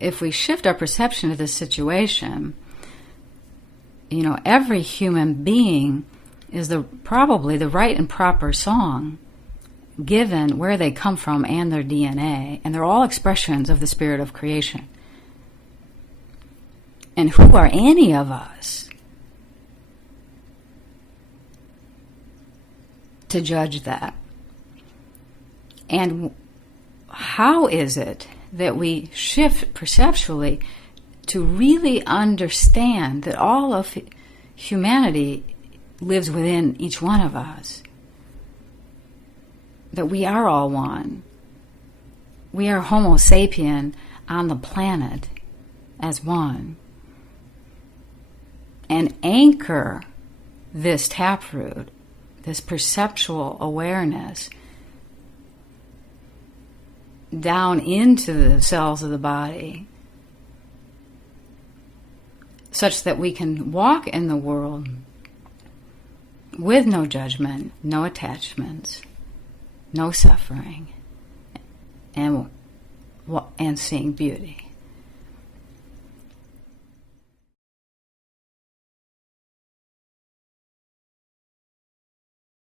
if we shift our perception of this situation, every human being is probably the right and proper song, given where they come from and their DNA, and they're all expressions of the spirit of creation. And who are any of us to judge that? And how is it that we shift perceptually to really understand that all of humanity lives within each one of us? That we are all one. We are Homo sapien on the planet as one. And anchor this taproot, this perceptual awareness, down into the cells of the body, such that we can walk in the world with no judgment, no attachments, no suffering, and seeing beauty.